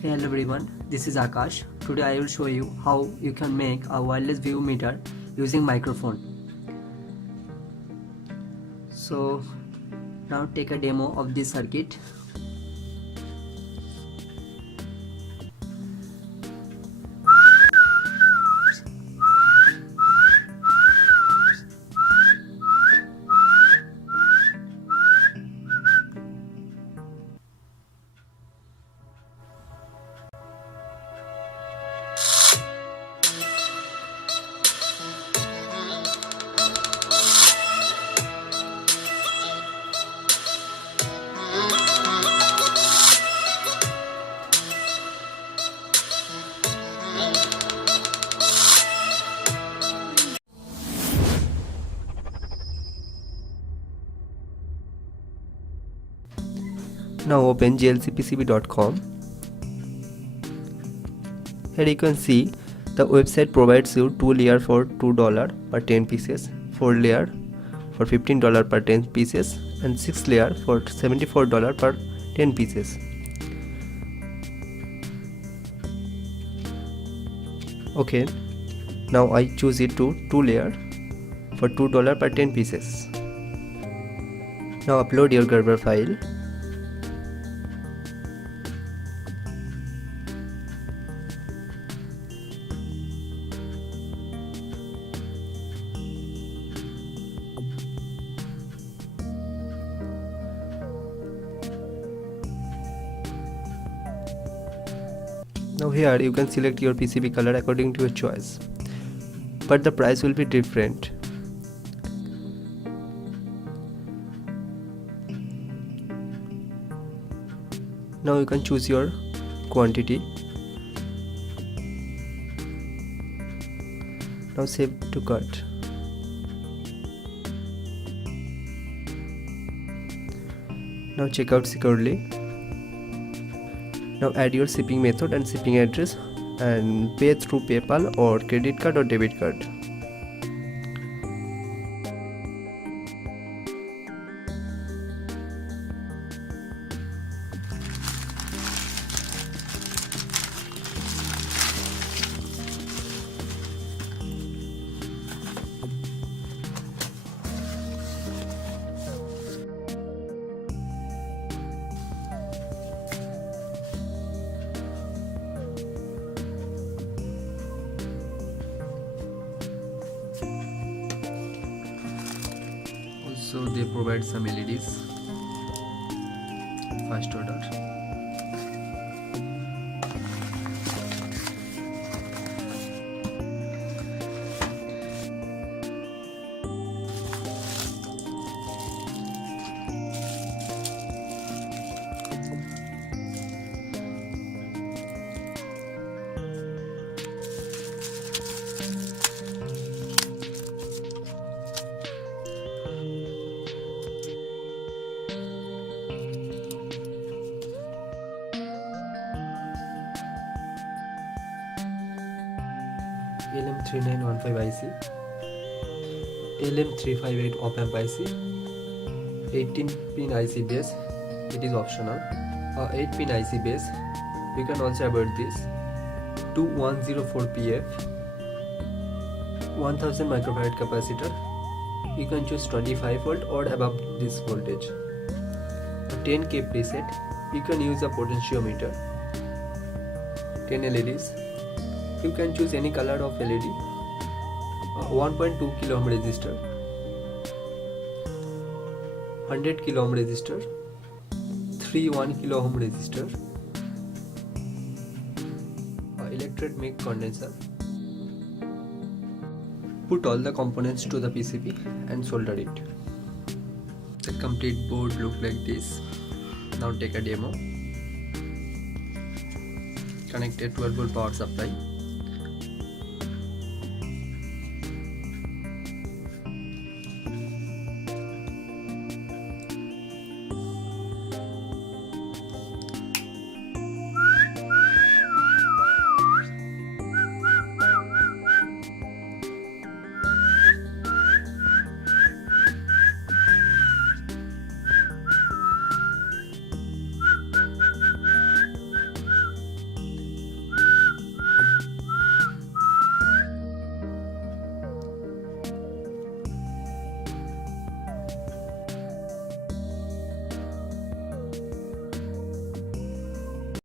Hey, hello everyone, this is Akash. Today I will show you how you can make a wireless view meter using microphone. So now take a demo of this circuit. Now open glcpcb.com. Here you can see the website provides you 2 layer for $2 per 10 pieces, 4 layer for $15 per 10 pieces and 6 layer for $74 per 10 pieces. Okay, now I choose it to 2 layer for $2 per 10 pieces. Now upload your Gerber file. Now here you can select your PCB color according to your choice, but the price will be different. Now you can choose your quantity. Now save to cut. Now check out securely. Now add your shipping method and shipping address and pay through PayPal or credit card or debit card. Also they provide some LEDs, first order. LM3915 IC, LM358 op-amp IC, 18-pin IC base, it is optional, 8-pin IC base, you can also avoid this, 2104 PF, 1000 microfarad capacitor, you can choose 25 volt or above this voltage, a 10K preset, you can use a potentiometer, 10 LEDs, you can choose any color of LED, 1.2 kilo ohm resistor, 100 kilo ohm resistor, 3 1 kilo ohm resistor, electret mic condenser. Put all the components to the PCB and solder it. The complete board looks like this. Now take a demo. Connect a 12 volt power supply.